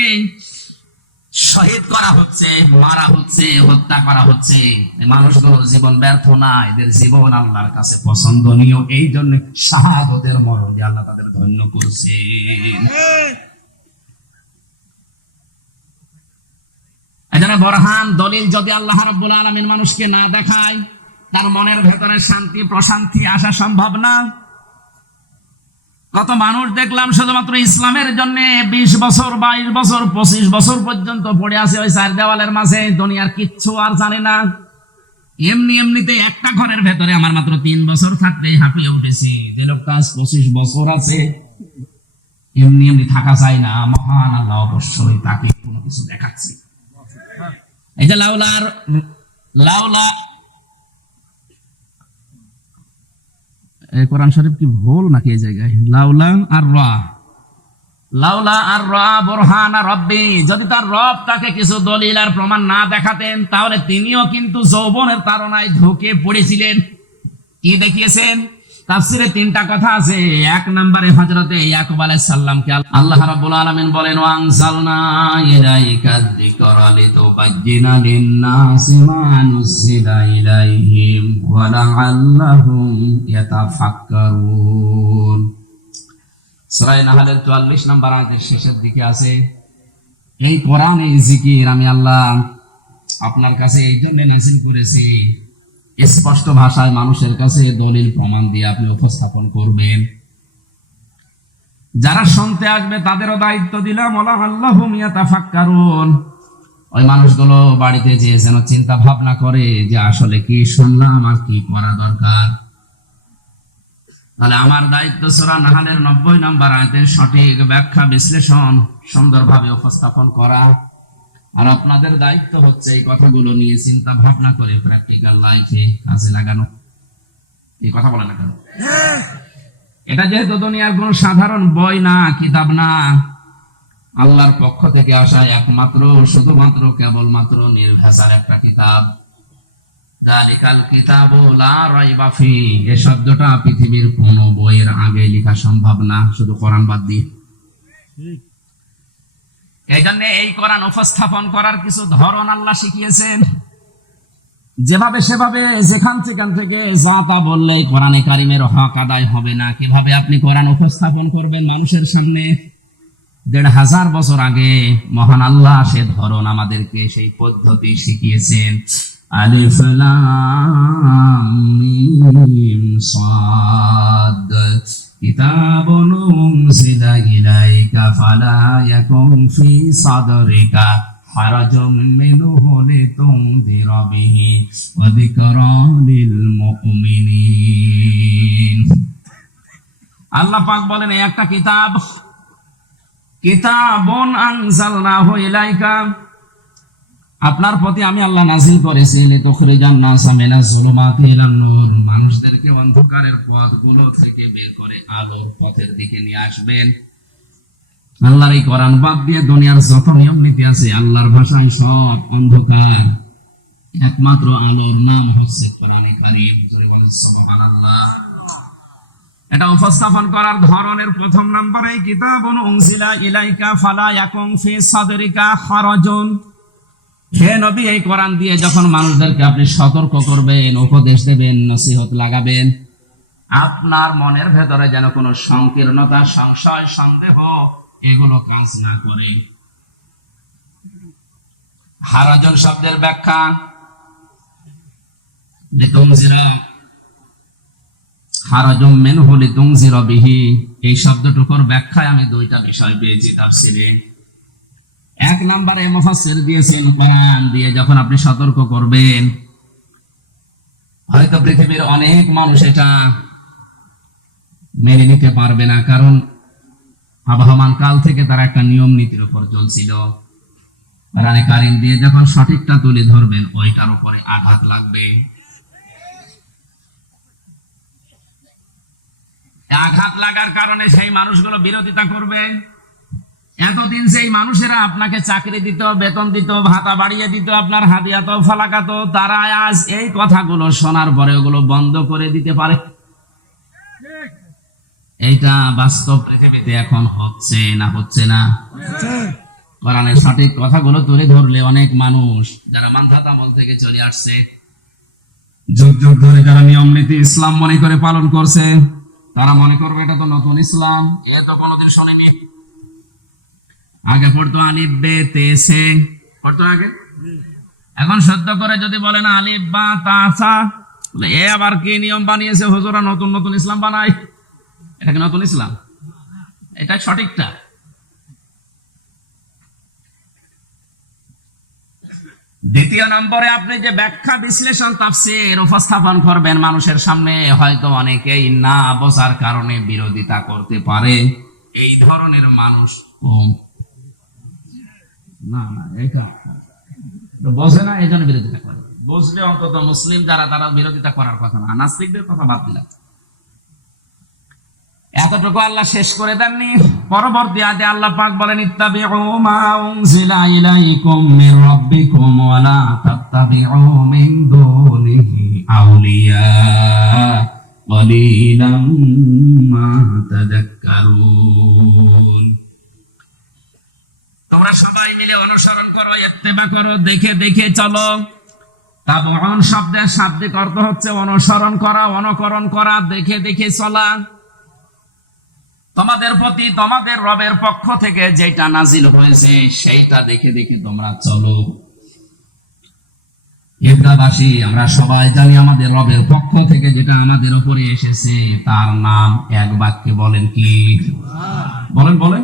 শহীদ করা হচ্ছে, মারা হচ্ছে, হত্যা করা হচ্ছে, এই মানুষগুলোর জীবন ব্যর্থ না, এদের জীবন আল্লাহর কাছে পছন্দনীয়। এই জন্য শাহাদাতের মরণে আল্লাহ তাদের ধন্য করছেন। এজন্য বরহান দলিল যদি আল্লাহ রাব্বুল আলামিন মানুষকে না দেখায়, তার মনের ভেতরে শান্তি প্রশান্তি আসা সম্ভব না। কত মানুষ দেখলাম শুধুমাত্র ইসলামের জন্য 20 বছর 22 বছর 25 বছর পর্যন্ত পড়ে আছে ওই চার দেওয়ালের মাঝে, দুনিয়ার কিচ্ছু আর জানে না। এমনিতে একটা ঘরের ভেতরে আমার মাত্র 3 বছর থাকতে হাঁপিয়ে উঠেছি। যে লোকটা 25 বছর আছে এমনি থাকা চাই না, মহান আল্লাহ অবশ্যই তাকে কোনো কিছু দেখাচ্ছে। এই যে লাউলা কোরআন শরীফ কি ভুল নাকি এই জায়গায়? লাউলা আর রা বুরহানা রাব্বি, যদি তার রব তাকে কিছু দলিল আর প্রমাণ না দেখাতেন তাহলে তিনিও কিন্তু যৌবনের তাড়নায় ঢুকে পড়েছিলেন। কি দেখিয়েছেন? তাফসিরে 3টা কথা আছে। 1 নম্বরে হযরতে ইয়াকুব আলাইহিস সালামকে আল্লাহ রাব্বুল আলামিন বলেন, ওয়ানজালনা ইলাইকা যিকরা লিতুবাজ্জিনা লিন-নাসি মা নুযিলা ইলাইহিম ওয়া লাআল্লাহুম ইয়াতাফাক্কারুন। সূরা নাহলের 44 নম্বর আয়াতের শেষের দিকে আছে, এই কোরআন এই জিকির আমি আল্লাহ আপনার কাছে এই জন্য নাযিল করেছি, স্পষ্ট ভাষায় মানুষের কাছে দলিল প্রমাণ দিয়ে আপনি উপস্থাপন করবেন। যারা শুনতে আসবে তাদেরও দায়িত্ব দিলাম, ওয়ালাআল্লাহুম ইয়াতাফাক্কারুন। ওই মানুষগুলো বাড়িতে যেয়ে যেন চিন্তা ভাবনা করে যে আসলে কি শুনলাম আর কি করা দরকার। তাহলে আমার দায়িত্ব সূরা নাহলের 90 নম্বর আয়াতের সঠিক ব্যাখ্যা বিশ্লেষণ সুন্দরভাবে উপস্থাপন করা, আর আপনাদের দায়িত্ব হচ্ছে এই কথাগুলো নিয়ে চিন্তা ভাবনা করে প্র্যাকটিক্যাল লাইফে কাজে লাগানো। এই কথা বলে না কেন? এটা যেহেতু দুনিয়ার কোন সাধারণ বই না, কিতাব না, আল্লাহর পক্ষ থেকে আসা একমাত্র শুধুমাত্র কেবলমাত্র নির্ভেজাল একটা কিতাব। যালিকাল কিতাবু লা রাইবা ফি, এই শব্দটা পৃথিবীর কোন বইয়ের আগে লেখা সম্ভব না, শুধু কোরআন বাদ দিয়ে। এই জন্য এই কোরআন উপস্থাপন করার কিছু ধরন আল্লাহ শিখিয়েছেন। যেভাবে সেভাবে যেখান থেকে যা তা বললে কোরআনে কারিমের হক আদায় হবে না। কিভাবে আপনি কোরআন উপস্থাপন করবেন মানুষের সামনে? 1500 বছর আগে মহান আল্লাহ সে ধরন আমাদেরকে, সেই পদ্ধতি শিখিয়েছেন। আলিফ লাম মিম সাদ কিতাবুন উনজিলা ইলাইকা ফালা ইয়াকুন ফি সাদরিকা হারাজুম মিনহু লিতুনযিরা বিহি ওয়া যিকরা লিল মুমিনিন। আল্লাহ পাক বলেন এই একটা কিতাব, কিতাবুন আনজালনাহু ইলাইকা, আপনার প্রতি আমি আল্লাহ নাযিল করেছি, লিতুখরিজান নাসা মিনাজ যুলুমাতি ইলান নূর, মানুষদেরকে অন্ধকারের পথগুলো থেকে বের করে আলোর পথের দিকে নিয়ে আসবেন। আল্লাহর এই কোরআন বাদ দিয়ে দুনিয়ার যত নিয়ম নীতি আছে আল্লাহর ভাষায় সব অন্ধকার, একমাত্র আলোর নাম হচ্ছে কোরআনে কারীম। সুবহানাল্লাহ। এটা উপস্থাপন করার ধরনের প্রথম নম্বরে কিতাবুন উনজিলা ইলাইকা ফালা ইয়াকুন ফি সাদরিকা হারাজুন, হে নবী এই কোরআন দিয়ে যখন মানুষদেরকে আপনি সতর্ক করবেন, উপদেশ দেবেন, নসিহত লাগাবেন, আপনার মনের ভেতরে যেন কোনো সংকীর্ণতা, সংশয়, সন্দেহ এগুলো কাজ না করে। হারাজন শব্দের ব্যাখ্যা লিতুনজিরা, হারাজুম মিনহু লিতুনজিরা বিহি, এই শব্দটুকুর ব্যাখ্যায় আমি 2টা বিষয় পেয়েছি তাফসীরে। 1 নম্বরে মুফাসসির দিয়েছেন কোরআন দিয়ে যখন আপনি সতর্ক করবেন, হয়তো পৃথিবীর অনেক মানুষ এটা মেনে নিতে পারবে না, কারণ আবহমান কাল থেকে তারা একটা নিয়ম নীতির উপর চলছিল। কোরআনে কারীম দিয়ে যখন সঠিকটা তুলে ধরবেন ওইটার উপরে আঘাত লাগবে। আঘাত লাগার কারণে সেই মানুষগুলো বিরোধিতা করবে। এতদিন সেই মানুষেরা আপনাকে চাকরি দিত, বেতন দিত, ভাতা বাড়িয়ে দিত, আপনার হাদিয়া তো ফালাকাত, তারা আজ এই কথাগুলো শোনার পরে ওগুলো বন্ধ করে দিতে পারে। এইটা বাস্তব পৃথিবীতে এখন হচ্ছে না? কোরআনের সঠিক কথাগুলো তুলে ধরলে অনেক মানুষ যারা মানধাত আমল থেকে চলে আসছে, যুগ যুগ ধরে যারা নিয়ম নীতি ইসলাম মনে করে পালন করছে, তারা মনে করবে এটা তো নতুন ইসলাম, এ তো কোনোদিন শোনেনি। আগে পড়তো আলিফ বে তে সে, পড়তো আগে। এখন সদ্য করে যদি বলেন আলিফ বা তা সা, এ আবার কি নিয়ম বানিয়েছে হুজুরা, নতুন নতুন ইসলাম বানায়, এটা কি নতুন ইসলাম? এটা সঠিকটা। দ্বিতীয় নম্বরে আপনি যে ব্যাখ্যা বিশ্লেষণ তাফসীর উপস্থাপন করবেন মানুষের সামনে, হয়তো অনেকেই না বোঝার কারণে বিরোধিতা করতে পারে। এই ধরনের মানুষ কম। না এটা বোঝে না, এই জন্য বিরোধিতা করে। বুঝলে অন্তত মুসলিম যারা, তারা বিরোধিতা করার কথা না, নাস্তিকদের কথা বাদ দিলাম। এতটুকু আল্লাহ শেষ করে দেননি। পরবর্তী আয়াতে আল্লাহ পাক বলেন, ইত্তাবিউ মা উনজিলা ইলাইকুম মির রাব্বিকুম ওয়া লা তাত্তাবিউ মিন দুনিহি আউলিয়া ক্বালিলাম মা তাযাক্কারুন। তোমরা সবাই মিলে অনুসরণ করো, ইত্তেবা করো, দেখে দেখে চলো। তাবউন শব্দের শাব্দিক অর্থ হচ্ছে অনুসরণ করা, অনুকরণ করা, দেখে দেখে চলা। তোমাদের প্রতি তোমাদের রবের পক্ষ থেকে যেটা নাজিল হয়েছে সেইটা দেখে দেখে তোমরা চলো। ইব্রাবাসী আমরা সবাই জানি আমাদের রবের পক্ষ থেকে যেটা আমাদের উপরে এসেছে তার নাম এক বাক্যে বলেন কি? বলেন।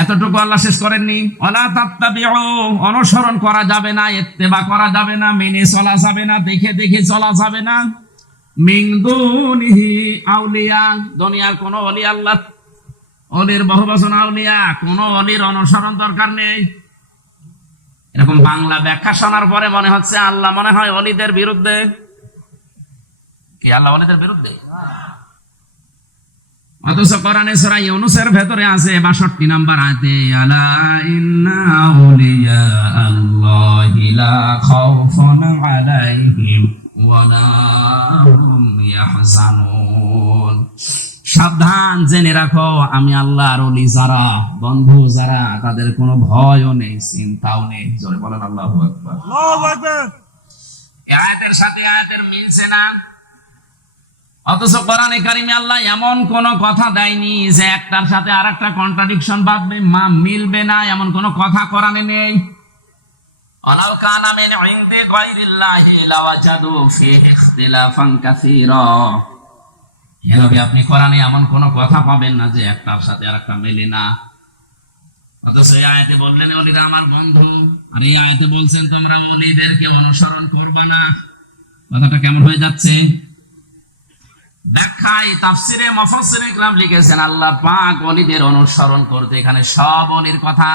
এতটুকু আল্লাহ শেষ করেননি। ওয়ালা তাত্তাবিউ, অনুসরণ করা যাবে না, ইত্তেবা করা যাবে না, মেনে চলা যাবে না, দেখে দেখে চলা যাবে না। মিন দুনিহি আউলিয়া, দুনিয়ার কোন ওলি, আল্লাহ ওলির বহুবচন আউলিয়া, কোন ওলির অনুসরণ দরকার নেই। এরকম বাংলা ব্যাখ্যা শোনার পরে মনে হচ্ছে আল্লাহ মনে হয় ওলিদের বিরুদ্ধে। কি আল্লাহ ওলিদের বিরুদ্ধে? অথচ কোরআনে সূরা ইউনূসের ভেতরে আছে ৬২ নম্বর আয়াতে, আলা ইন্না আউলিয়া আল্লাহি লা খাউফুন আলাইহিম ওয়া লা হুম ইয়াহজানুন। সাবধান, জেনে রাখো আমি আল্লাহর ওলি যারা, বন্ধু যারা, তাদের কোনো ভয়ও নেই, চিন্তাও নেই। জোরে বলেন আল্লাহু আকবার। আল্লাহু আকবার। এই আয়াতের সাথে আয়াতের মিলছে না। অথচ কোরআনে কারিমে আল্লাহ এমন কোন কথা দেয়নি যে একটার সাথে আরেকটা কন্ট্রাডিকশন বাঁধবে, মিলবে না, এমন কোন কথা কোরআনে নেই। ওয়ালাউ কানা মিন ইনদি গায়রিল্লাহি লাওয়াজাদু ফীহি ইখতিলাফান কাসীরা। এর আগে আপনি কোরআনে এমন কোন কথা পাবেন না যে একটার সাথে আরেকটা মেলে না। অথচ এই আয়াতে বললেন ওলিরা আমার বন্ধু, আর এই আয়াতে বলছেন তোমরা ওলিদেরকে অনুসরণ করবে না। কথাটা কেমন হয়ে যাচ্ছে? ব্যাখ্যায় তাফসিরে মুফাসসিরে ইকরাম লিখেছেন আল্লাহ পাক ওলিদের অনুসরণ করতে এখানে সব ওলির কথা,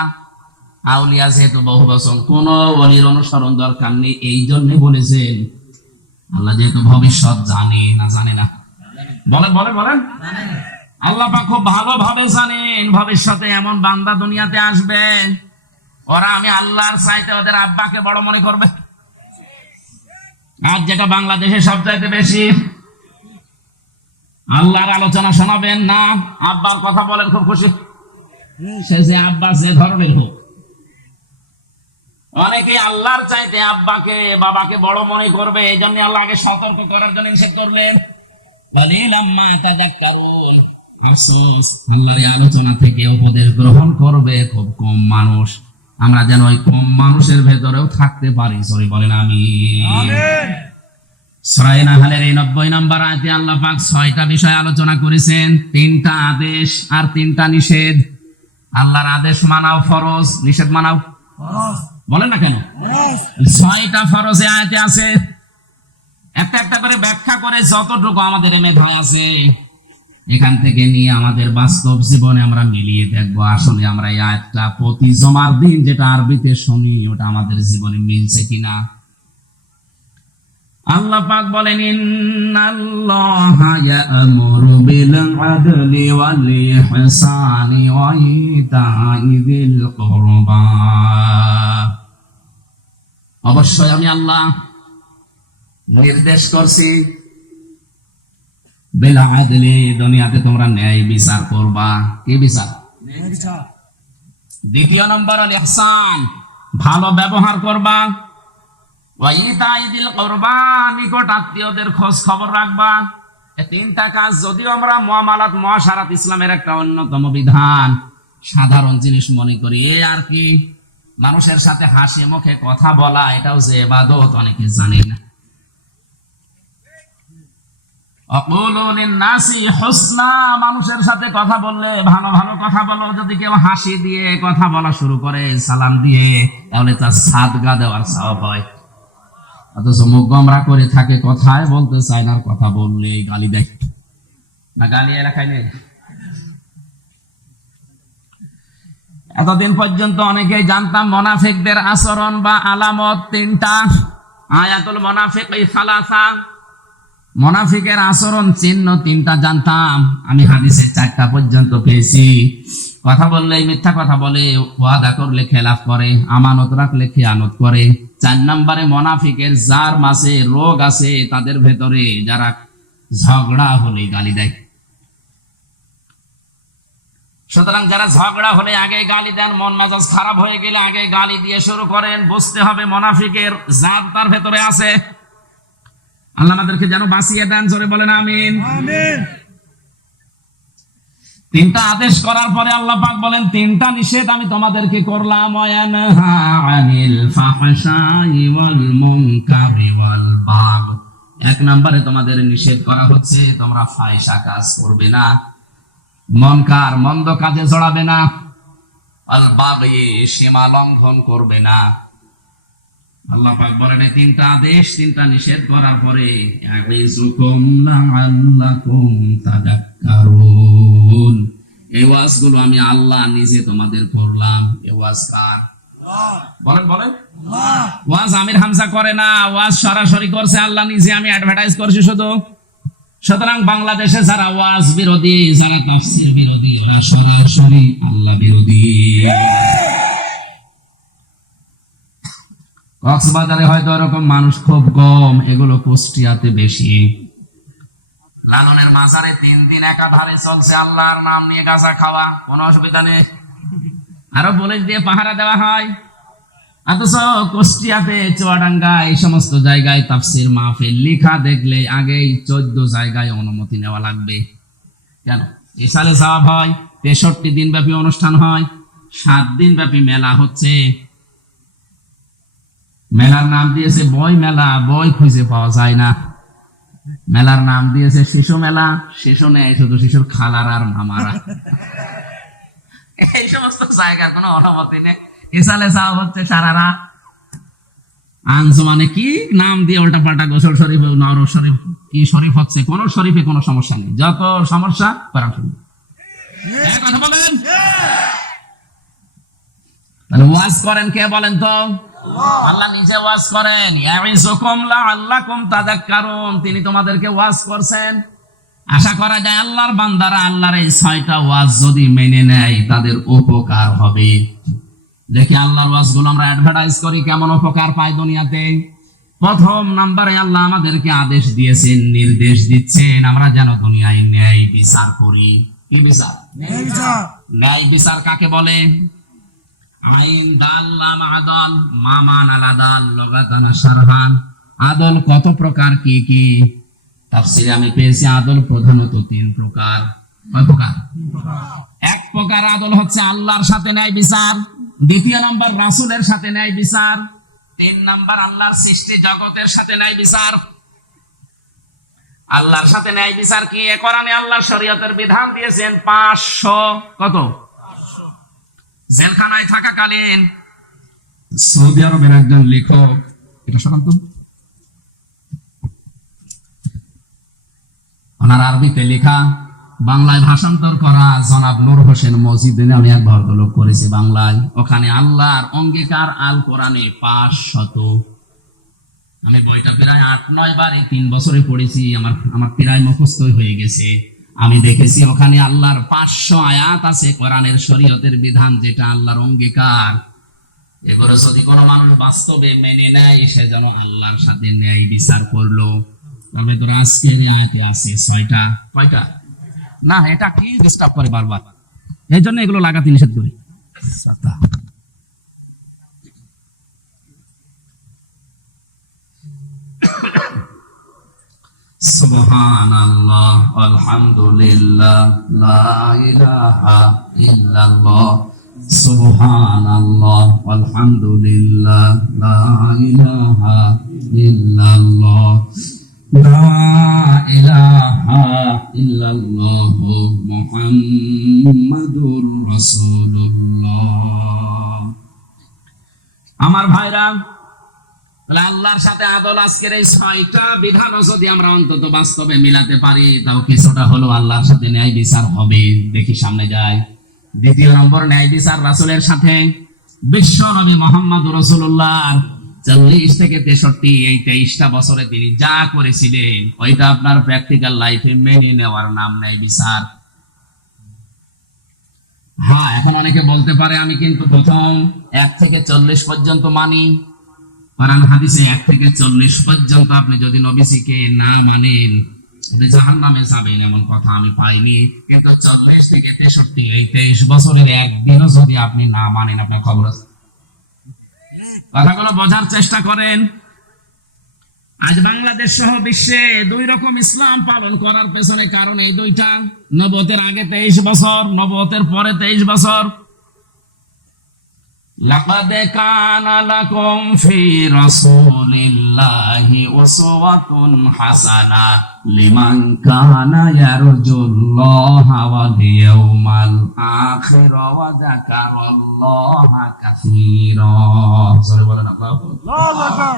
আউলিয়া যেহেতু বহুবচন, কোন ওলির অনুসরণ দরকার নেই। এই জন্য বলেছেন আল্লাহ যেহেতু ভবিষ্যৎ জানে না? বলেন। আল্লাহ পাক খুব ভালোভাবে জানেন ভবিষ্যতে এমন বান্দা দুনিয়াতে আসবে, ওরা আমি আল্লাহর চাইতে ওদের আব্বাকে বড় মনে করবে। আজ যেটা বাংলাদেশে সবচাইতে বেশি, আল্লাহর আলোচনা শোনাবেন না, আব্বার কথা বলেন খুব খুশি, সে যে আব্বা যে ধরনের হোক। অনেকেই আল্লাহর চাইতে আব্বাকে বাবাকে বড় মনে করবে, এই জন্য আল্লাহ আগে সতর্ক করার জন্য নিষেধ করলেন। আফসোস, আল্লাহর আলোচনা থেকে উপদেশ গ্রহণ করবে খুব কম মানুষ। আমরা যেন ওই কম মানুষের ভেতরেও থাকতে পারি। সরি বলেন আমিন। সূরা নাহলের এই ৯০ নম্বর আয়াতে আল্লাহ পাক ৬টা বিষয় আলোচনা করেছেন, ৩টা আদেশ আর 3টা নিষেধ। আল্লাহর আদেশ মানাও ফরজ, নিষেধ মানাও ফরজ। বলেন না কেন? ৬টা ফরজ আয়াতে আছে। একটা করে ব্যাখ্যা করে যতটুকু আমাদের মেধায় আছে এখান থেকে নিয়ে আমাদের বাস্তব জীবনে আমরা মিলিয়ে দেখবো আসলে আমরা এই আয়াতটা প্রতি জুমার দিন যেটা আরবিতে শুনি ওটা আমাদের জীবনে মিলছে কিনা। আল্লাহ পাক বলেন, ইন্নাল্লাহা ইয়া'মুরু বিল আদলি ওয়াল ইহসানি ওয়া ইতা'i যিল কুরবা। অবশ্যই আমি আল্লাহ নির্দেশ করছি বিল আদলি, দুনিয়াতে তোমরা ন্যায় বিচার করবা। কি বিচার? দ্বিতীয় নম্বর হল ইহসান, ভালো ব্যবহার করবা। ওয়া ইতাই যিল কুরবা, নিকট আত্মীয়দের খোঁজ খবর রাখবা। এই তিনটা কাজ যদিও আমরা মুআমালাত মুআশারাত ইসলামের একটা অন্যতম বিধান, সাধারণ জিনিস মনে করি, এ আর কি, মানুষের সাথে হাসি মুখে কথা বলা এটাও যে ইবাদত অনেকে জানে না। আকুলু লিন-নাসি হুসনা, মানুষের সাথে কথা বললে ভালো ভালো কথা বলো। যদি কেউ হাসি দিয়ে কথা বলা শুরু করে, সালাম দিয়ে, তাহলে তার সাদকা দেওয়ার সওয়াব হয়। অথচ মুখ গোমরা করে থাকে, কথায় বলতে চায় না, কথা বললে গালি দেয়। না গালি এলাকায় নেই? এতদিন পর্যন্ত অনেকেই জানতাম মুনাফিকদের আচরণ বা আলামত তিনটা। আয়াতুল মুনাফিক সালাসা, মুনাফিকের আচরণ চিহ্ন তিনটা জানতাম, আমি হাদিসে 4টা পর্যন্ত পেয়েছি। কথা বললেই মিথ্যা কথা বলে, ওয়াদা করলে খেলাফ করে, আমানত রাখলে খেয়ানত করে। 4 নম্বরে মুনাফিকের যার মাঝে রোগ আছে, তাদের ভেতরে যারা ঝগড়া হলে গালি দেয়। সুতরাং যারা ঝগড়া হলে আগে গালি দেন, মন মেজাজ খারাপ হয়ে গেলে আগে গালি দিয়ে শুরু করেন, বুঝতে হবে মুনাফিকের জাত তার ভেতরে আছে। আল্লাহ আমাদেরকে যেন বাঁচিয়ে দেন, জোরে বলেন আমিন। তিনটা আদেশ করার পরে আল্লাহ পাক বলেন, তিনটা নিষেধ আমি তোমাদেরকে করলাম। ওয়ায়ানহা আনিল ফাহশাই ওয়াল মুনকারি ওয়াল বাগয়। 1 নম্বরে তোমাদের নিষেধ করা হচ্ছে তোমরা ফাহিশা কাজ করবে না, মুনকার মন্দ কাজে জড়াবে না, আল বাগয় সীমা লঙ্ঘন করবে না। আল্লাহ পাক বলেন এই তিনটা আদেশ, তিনটা নিষেধ করার পরে ইয়াইযুকুম লাআল্লাকুম তাযাক্কারুন, এই ওয়াজগুলো আমি আল্লাহ নিজে তোমাদের করলাম। এই ওয়াজ কার? বলেন বলেন। ওয়াজ আমির হামজা করে না, ওয়াজ সরাসরি করছে আল্লাহ নিজে, আমি অ্যাডভার্টাইজ করছি শুধু। সুতরাং বাংলাদেশে যারা ওয়াজ বিরোধী, যারা তাফসীর বিরোধী, ওরা সরাসরি আল্লাহ বিরোধী। কক্সবাজারে হয়তো এরকম মানুষ খুব কম, এগুলো কুষ্টিয়াতে বেশি। লালনের মাজারে 3 দিন একাধারে চলছে আল্লাহর নাম নিয়ে গাঁজা খাওয়া, কোনো অসুবিধা নেই, আরো পুলিশ দিয়ে পাহারা দেওয়া হয়। অথচ কুষ্টিয়াতে, চুয়াডাঙ্গা, এই সমস্ত জায়গায় তাফসীর মাহফিল লেখা দেখলে আগেই 14 জায়গায় অনুমতি নেওয়া লাগবে। কেন? ইসালে সওয়াব হয়, 63 দিন ব্যাপী অনুষ্ঠান হয়, 7 দিন ব্যাপী মেলা হচ্ছে। মেলার নাম দিয়েছে বই মেলা, বই খুঁজে পাওয়া যায় না। মেলার নাম দিয়েছে শিশু মেলা, শিশু নেই, শুধু শিশুর খালার আর মামারা। এই সমস্ত জায়গার কোনো অনুমতি নেই। ইসালে সওয়াব হচ্ছে সারা রাত। আঞ্জুমানে কি নাম দিয়ে উল্টা পাল্টা, গোসল শরীফ, নওরোজ শরীফ, কি শরীফ হচ্ছে, কোন শরীফে কোনো সমস্যা নেই, যত সমস্যা কোরআন শরীফ। কথা বলেন। তাহলে ওয়াজ করেন কে বলেন তো? আল্লাহ নিজে ওয়াজ করেন। ইয়াইযুকুম লাআল্লাকুম তাযাক্কারুন, তিনি তোমাদেরকে ওয়াজ করছেন। আশা করা যায় আল্লাহর বান্দারা আল্লাহর এই 6টা ওয়াজ যদি মেনে নেয় তাদের উপকার হবে। দেখি আল্লাহর ওয়াজগুলো আমরা অ্যাডভার্টাইজ করি, কেমন উপকার পাই দুনিয়াতে। 1 নম্বরে আল্লাহ আমাদেরকে আদেশ দিয়েছেন, নির্দেশ দিচ্ছেন, আমরা যেন দুনিয়ায় ন্যায় বিচার করি। কি বিচার? ন্যায় বিচার কাকে বলে? আইন দাল্লাম আদল, মামান আলাদাল, লগাতান শারহান। আদল কত প্রকার, কি কি? তাফসীরে আমি পেয়েছি আদল প্রধানত 3 প্রকার। কয় প্রকার? 1 প্রকার আদল হচ্ছে আল্লাহর সাথে ন্যায় বিচার, 2 নম্বর রাসূলের সাথে ন্যায় বিচার, 3 নম্বর আল্লাহর সৃষ্টি জগতের সাথে ন্যায় বিচার। আল্লাহর সাথে ন্যায় বিচার কি? কোরআনে আল্লাহ শরীয়তের বিধান দিয়েছেন 500 কত? জেলখানায় থাকাকালীন সৌদি আরবের একজন লেখক, এটা শোনান তো, ওনার আরবিতে লেখা, বাংলায় ভাষান্তর করা জনাব নূর হোসেন মজিদ নামে এক ভদ্রলোক করেছে বাংলায়। ওখানে আল্লাহর অঙ্গীকার আল কোরআনে 500। আমি বইটা প্রায় 8-9 বার 3 বছরে পড়েছি, আমার প্রায় মুখস্থই হয়ে গেছে। আমি দেখেছি ওখানে আল্লাহর 500 আয়াত আছে কোরআনের শরীয়তের বিধান, যেটা আল্লাহর অঙ্গীকার। এগুলো যদি কোনো মানুষ বাস্তবে মেনে নেয়, সে যেন আল্লাহর সাথে ন্যায় বিচার করলো। তার ভেতরে আজকের আয়াতে আছে 6টা। কয়টা? না, এটা কি ডিস্টার্ব করে বারবার, এই জন্য এগুলো লাগাতে নিষেধ করি। সুবহানাল্লাহ, আলহামদুলিল্লাহ, লা ইলাহা ইল্লাল্লাহ, সুবহানাল্লাহ, আলহামদুলিল্লাহ, লা ইলাহা ইল্লাল্লাহ, লা ইলাহা ইল্লাল্লাহ, মুহাম্মাদুর রাসূলুল্লাহ। আমার ভাইরা, তাহলে আল্লাহর সাথে আদল আজকের এই 6টা বিধানও যদি আমরা অন্তত বাস্তবে মিলাতে পারি, তাও কিছুটা হলো আল্লাহর সাথে ন্যায় বিচার হবে। দেখি সামনে যাই। 2 নম্বর ন্যায় বিচার রাসূলের সাথে। বিশ্ব নবী মুহাম্মদ রাসূলুল্লাহ 40 থেকে 63 এই 23টা বছরে তিনি যা করেছিলেন, ওইটা আপনার প্র্যাকটিক্যাল লাইফে মেনে নেওয়ার নাম ন্যায় বিচার। হ্যাঁ, এখন অনেকে বলতে পারে আমি কিন্তু প্রথম 1 থেকে 40 পর্যন্ত মানি। কোরআন হাদিসে 1 থেকে 40 পর্যন্ত আপনি যদি নবীজিকে না মানেন, আপনি জাহান্নামে যাবেন এমন কথা আমি পাইনি। কিন্তু 40 থেকে 63 এই 23 বছরের একদিনও যদি আপনি না মানেন, আপনার খবর আছে। কথাগুলো বোঝার চেষ্টা করেন। আজ বাংলাদেশ সহ বিশ্বে 2 রকম ইসলাম পালন করার পেছনে কারণ এই 2টা। নবুয়তের আগে 23 বছর, নবুয়তের পরে 23 বছর। লাকাদ কানা লাকুম ফি রাসূলিল্লাহি উসওয়াতুন হাসানাহ লিমান কানা ইয়ারজুল্লাহা ওয়াল ইয়াউমাল আখির ওয়া যাকারাল্লাহা কাসীরা। সরে বলেন আল্লাহু আকবার।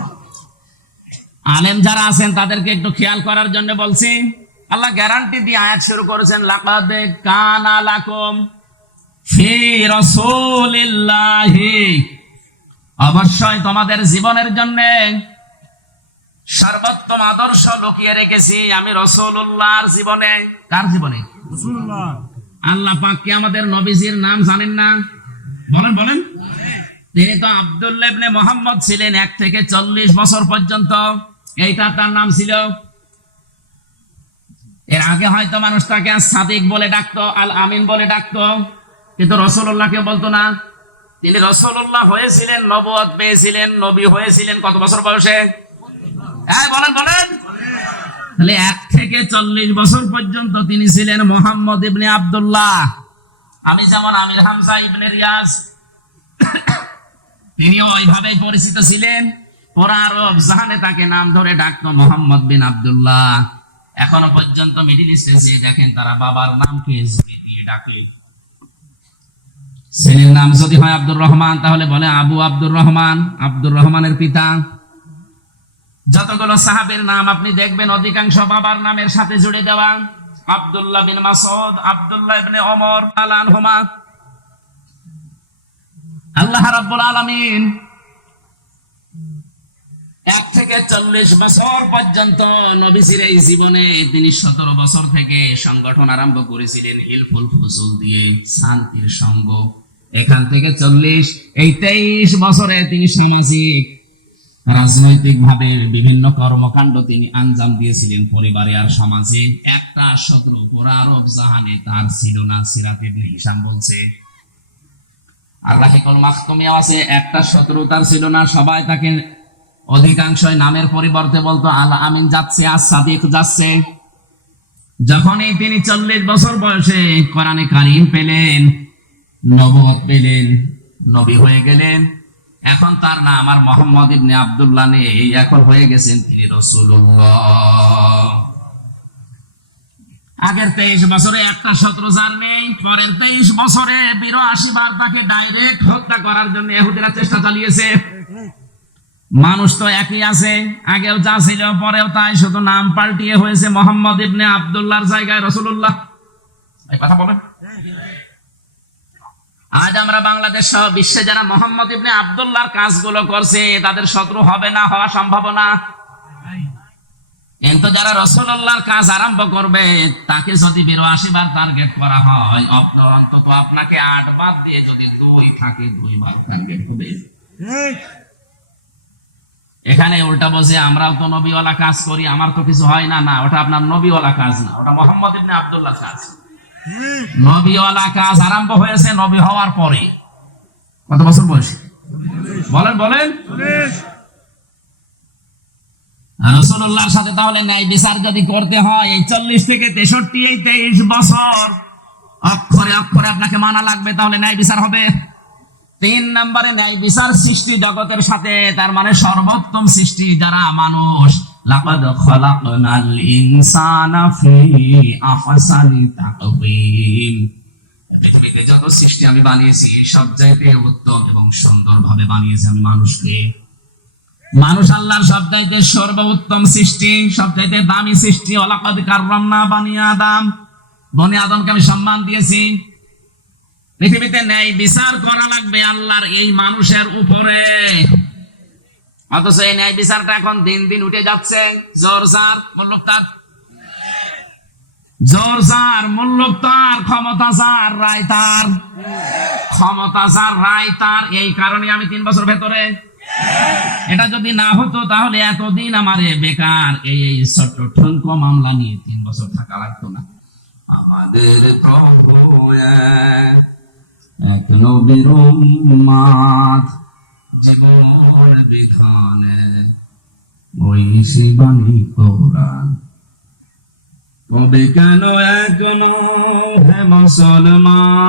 আলেম যারা আছেন তাদেরকে একটু খেয়াল করার জন্য বলছি। আল্লাহ গ্যারান্টি দিয়ে আয়াত শুরু করেছেন, লাকাদ কানা লাকুম ফি রাসূলিল্লাহি, অবশ্যই তোমাদের জীবনের জন্য সর্বোত্তম আদর্শ লুকিয়ে রেখেছি আমি রাসূলুল্লাহর জীবনে। কার জীবনে? রাসূলুল্লাহ। আল্লাহ পাক কি আমাদের নবীজির নাম জানেন না? বলেন বলেন। তিনি তো আব্দুল্লাহ ইবনে মুহাম্মদ ছিলেন 1 থেকে 40 বছর পর্যন্ত, এইটা তার নাম ছিল। এর আগে হয়তো মানুষ তাকে সাদিক বলে ডাকতো, আল আমিন বলে ডাকতো, কিন্তু রাসূলুল্লাহকে বলতো না। তিনি রাসূলুল্লাহ হয়েছিলেন, নবুয়ত পেয়েছিলেন, নবী হয়েছিলেন কত বছর বয়সে? হ্যাঁ বলেন বলেন। তাহলে 1 থেকে 40 বছর পর্যন্ত তিনি ছিলেন মুহাম্মদ ইবনে আব্দুল্লাহ। আমি যেমন আমির হামজা ইবনে রিয়াজ, তিনিও ওইভাবেই পরিচিত ছিলেন। পুরা আরব জাহানে তাকে নাম ধরে ডাকতো মুহাম্মদ বিন আব্দুল্লাহ। এখনো পর্যন্ত মিডল ইস্টে যে দেখেন তারা বাবার নামকে দিয়ে ডাকে। ছেলের নাম যদি হয় আব্দুর রহমান, তাহলে বলে আবু আব্দুর রহমান, আব্দুর রহমানের পিতা। যতগুলো সাহাবীর নাম আপনি দেখবেন অধিকাংশ বাবার নামের সাথে জুড়ে দেওয়া। আব্দুল্লাহ বিন মাসউদ, আব্দুল্লাহ ইবনে ওমর রাদিয়াল্লাহু আনহুমা। আল্লাহ রাব্বুল আলামিন 1 থেকে 40 বছর পর্যন্ত নবীজির এই জীবনে তিনি 17 বছর থেকে সংগঠন আরম্ভ করেছিলেন হিলফুল ফুসুল দিয়ে, শান্তির সঙ্গ। এখান থেকে 40 এই 23 বছরে তিনি সামাজিক রাজনৈতিক ভাবে বিভিন্ন কর্মকাণ্ড তিনি আঞ্জাম দিয়েছিলেন পরিবারে আর সমাজে। একটা শত্রু পুরা আরব জাহানে তার ছিল না। সিরাত ইবনে হিশাম বলছে, আল্লাহিকুল মাখতুমিয়া আছে, একটা শত্রু তার ছিল না। সবাই তাকে অধিকাংশই নামের পরিবর্তে বলতো আল আমিন যাচ্ছে, আর সাদিক যাচ্ছে। যখনই তিনি 40 বছর বয়সে কোরআনে কারীম পেলেন, নবুয়ত পেলেন, নবী হয়ে গেলেন, এখন তার নাম আর মুহাম্মদ ইবনে আব্দুল্লাহ নেই, এখন হয়ে গেছেন তিনি রাসূলুল্লাহ। আগের 23 বছরে একটা শত্রু যার নেই, পরের 23 বছরে 82 বার তাকে ডাইরেক্ট হত্যা করার জন্য ইহুদিরা চেষ্টা চালিয়েছে। মানুষ তো একই আছে, আগেও যা ছিল পরেও তাই, শুধু নাম পাল্টিয়ে হয়েছে মুহাম্মদ ইবনে আব্দুল্লাহর জায়গায় রাসূলুল্লাহ। এই কথা বলেন। আজ আমরা বাংলাদেশ সহ বিশ্বে যারা মুহাম্মদ ইবনে আব্দুল্লাহর কাজগুলো করছে তাদের শত্রু হবে না, হওয়া সম্ভাবনা। কিন্তু যারা রাসূলুল্লাহর কাজ আরম্ভ করবে তাকে যদি 82 বার টার্গেট করা হয়, অন্তত আপনাকে 8 বার দিয়ে যদি 2 থাকে 2 বার টার্গেট হবে। এখানে উল্টা বসে আমরাও তো নবীওয়ালা কাজ করি, আমার তো কিছু হয় না। না, ওটা আপনার নবীওয়ালা কাজ না, ওটা মোহাম্মদ ইবনে আব্দুল্লাহ কাজ। নবীওয়ালা কাজ আরম্ভ হয়েছে নবী হওয়ার পরে। কত বছর বয়সে? বলেন বলেন। রাসূলুল্লাহর সাথে তাহলে ন্যায় বিচার যদি করতে হয়, এই 40 থেকে 63, এই 23 বছর অক্ষরে অক্ষরে আপনাকে মানা লাগবে, তাহলে ন্যায় বিচার হবে। 3 নম্বরে ন্যায় বিচার সৃষ্টি জগতের সাথে, তার মানে সর্বোত্তম সৃষ্টি যারা মানুষ। লাকাদ খালাকনাল ইনসানা ফি আহসানি তাকওয়িম। পৃথিবীতে যত সৃষ্টি আমি বানিয়েছি সবচাইতে উত্তম এবং সুন্দরভাবে বানিয়েছি আমি মানুষকে। মানুষ আল্লাহর সবচাইতে সর্বোত্তম সৃষ্টি, সবচাইতে দামি সৃষ্টি। ওয়ালাকাদ কাররামনা বানি আদম, বনি আদমকে আমি সম্মান দিয়েছি। পৃথিবীতে ন্যায় বিচার করা লাগবে আল্লাহর এই মানুষের উপরে। অথচ এই ন্যায় বিচারটা এখন দিন দিন উঠে যাচ্ছে। জোর যার মুল্লুক তার, জোর যার মুল্লুক তার, ক্ষমতা যার রায় তার, ক্ষমতা যার রায় তার। এই কারণে আমি 3 বছর ভেতরে, এটা যদি না হতো তাহলে এতদিন আমারে বেকার এই ছোট্ট ঠুনকো মামলা নিয়ে 3 বছর থাকা লাগতো না। আমাদের প্রভু এক নবীর উম্মত, জীবন বিধানে ওই শিবানী কোরআন। তবে কেন এখনো হে মুসলমান